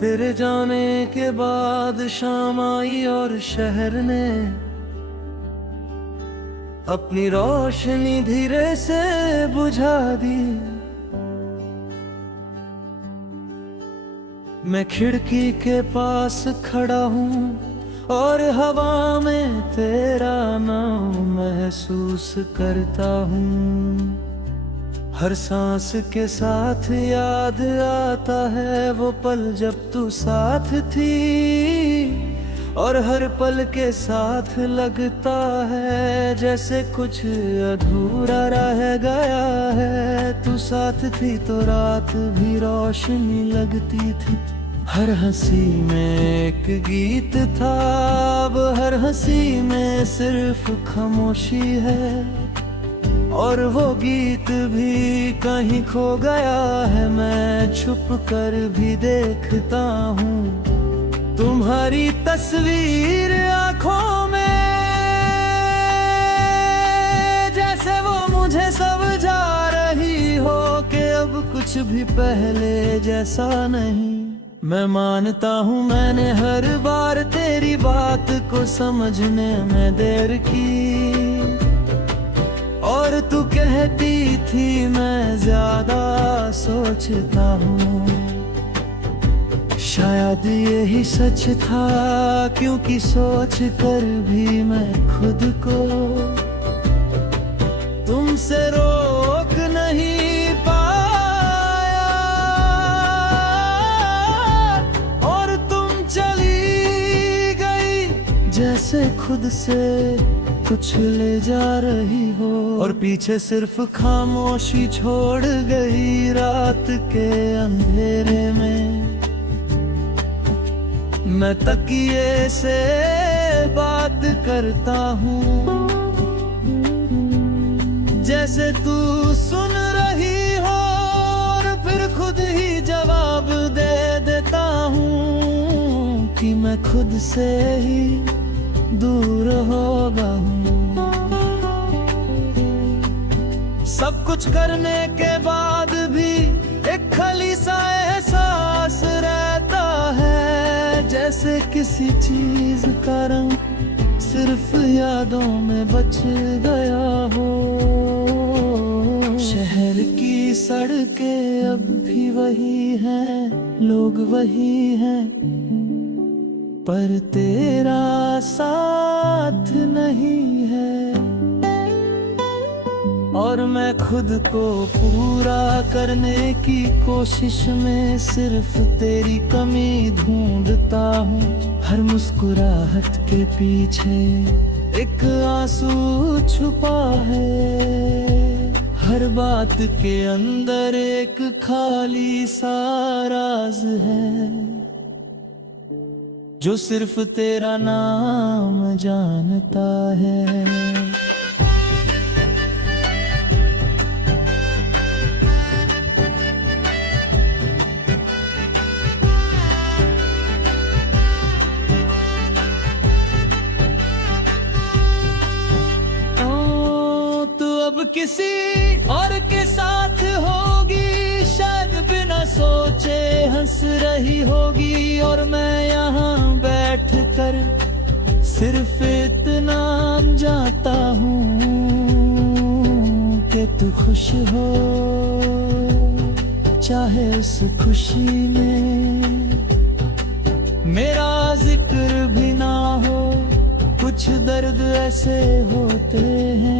तेरे जाने के बाद शाम आई और शहर ने अपनी रोशनी धीरे से बुझा दी। मैं खिड़की के पास खड़ा हूँ और हवा में तेरा नाम महसूस करता हूँ। हर सांस के साथ याद आता है वो पल जब तू साथ थी, और हर पल के साथ लगता है जैसे कुछ अधूरा रह गया है। तू साथ थी तो रात भी रोशनी लगती थी। हर हंसी में एक गीत था, अब हर हंसी में सिर्फ खामोशी है, और वो गीत भी कहीं खो गया है। मैं छुप कर भी देखता हूँ तुम्हारी तस्वीर आँखों में, जैसे वो मुझे समझा रही हो कि अब कुछ भी पहले जैसा नहीं। मैं मानता हूँ मैंने हर बार तेरी बात को समझने में देर की, और तू कहती थी मैं ज्यादा सोचता हूँ। शायद यही सच था, क्योंकि सोच कर भी मैं खुद को तुमसे रोक नहीं पाया, और तुम चली गई जैसे खुद से कुछ ले जा रही हो, और पीछे सिर्फ खामोशी छोड़ गई रात के अंधेरे में। मैं तकिए से बात करता हूँ, जैसे तू सुन रही हो, और फिर खुद ही जवाब दे देता हूँ कि मैं खुद से ही दूर हो गया हूँ। सब कुछ करने के बाद भी एक खाली सा एहसास रहता है, जैसे किसी चीज का रंग सिर्फ यादों में बच गया हो। शहर की सड़कें अब भी वही हैं, लोग वही हैं, पर तेरा साथ नहीं है। और मैं खुद को पूरा करने की कोशिश में सिर्फ तेरी कमी ढूंढता हूँ। हर मुस्कुराहट के पीछे एक आंसू छुपा है, हर बात के अंदर एक खाली सा राज है, जो सिर्फ तेरा नाम जानता है। किसी और के साथ होगी, शायद बिना सोचे हंस रही होगी, और मैं यहाँ बैठ कर सिर्फ इतना जानता हूँ कि तू खुश हो, चाहे उस खुशी में मेरा जिक्र भी ना हो। कुछ दर्द ऐसे होते हैं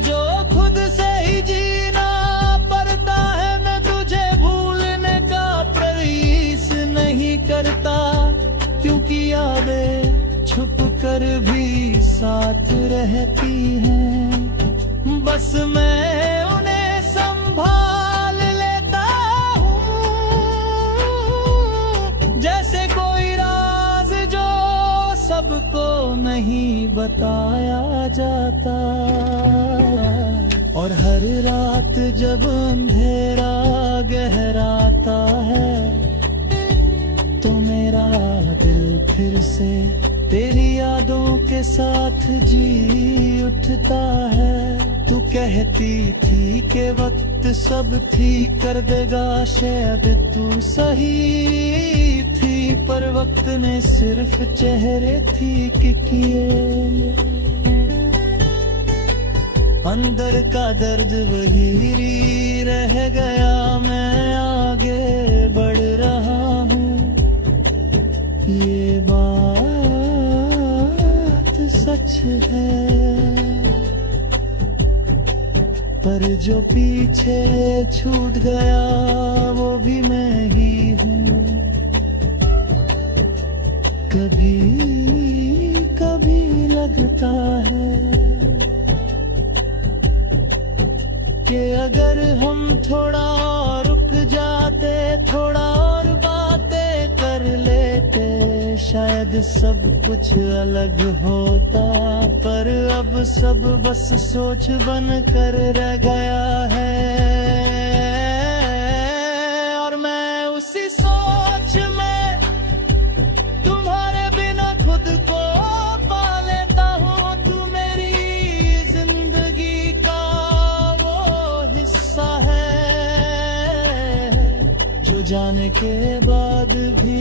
जो खुद से ही जीना पड़ता है। मैं तुझे भूलने का प्रयास नहीं करता, क्योंकि यादें छुप कर भी साथ रहती हैं। बस मैं उन्हें संभाल लेता हूँ, जैसे कोई राज जो सबको नहीं बताया जाता। और हर रात जब अंधेरा गहराता है, तो मेरा दिल फिर से तेरी यादों के साथ जी उठता है। तू कहती थी कि वक्त सब ठीक कर देगा, शायद तू सही थी, पर वक्त ने सिर्फ चेहरे ठीक किए। अंदर का दर्द वही रह गया, मैं आगे बढ़ रहा हूँ, ये बात सच है। पर जो पीछे छूट गया वो भी मैं ही हूँ। कभी कभी लगता है कि अगर हम थोड़ा रुक जाते, थोड़ा और बातें कर लेते, शायद सब कुछ अलग होता। पर अब सब बस सोच बन कर रह गया है, और मैं उसी सोच में तुम्हारे बिना खुद को पा लेता हूँ। तू मेरी जिंदगी का वो हिस्सा है जो जाने के बाद भी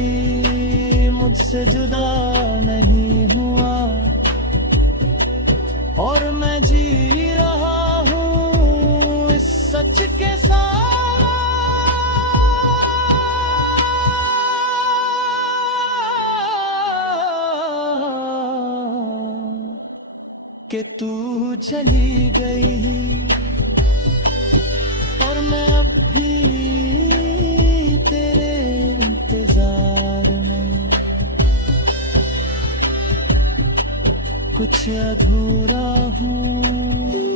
मुझसे जुदा नहीं हुआ, और मैं जी रहा हूँ इस सच के साथ कि तू चली गई, और मैं अब भी तेरे इंतजार में। कुछ अधूरा हूँ।